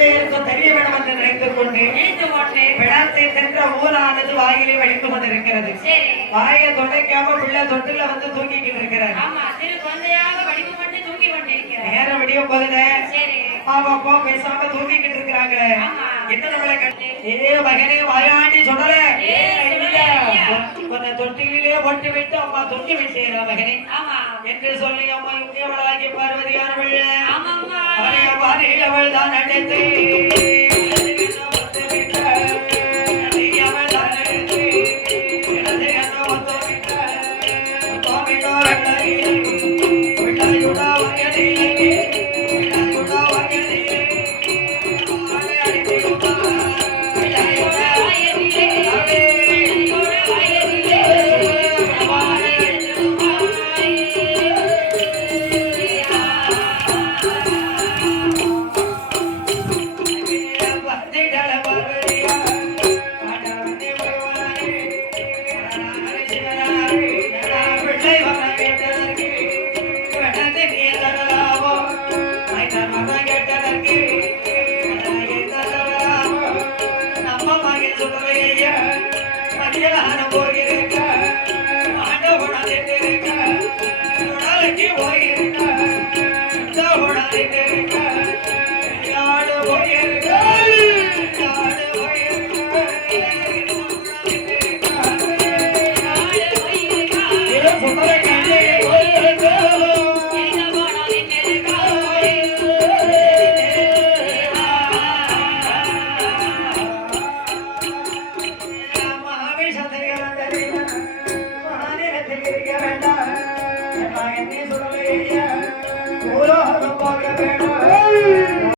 தந்தையருக்கு தெரிய வேண்டும் என்று நினைத்துக் கொண்டு பிணத்தை சென்ற ஊரானது வாயிலே வலித்து கொண்டிருக்கிறது. வாயை தொடைக்காம பிள்ளை தொட்டில வந்து தூங்கிக்கிட்டு இருக்கிறார். நேரம் விடிய போகுது. பாப்பா பேசாம தூங்கிக்கிட்டு இருக்கிறாங்க. என்ன நம்மளை ஏ மகனே வாயாண்டி சொல்லல தொட்டிலே ஒட்டு விட்டு அம்மா தொங்கி விட்டேன் மகனே என்று சொல்லி அம்மா இவளாகி பார்வதியானவள் அவள் தான் நடத்து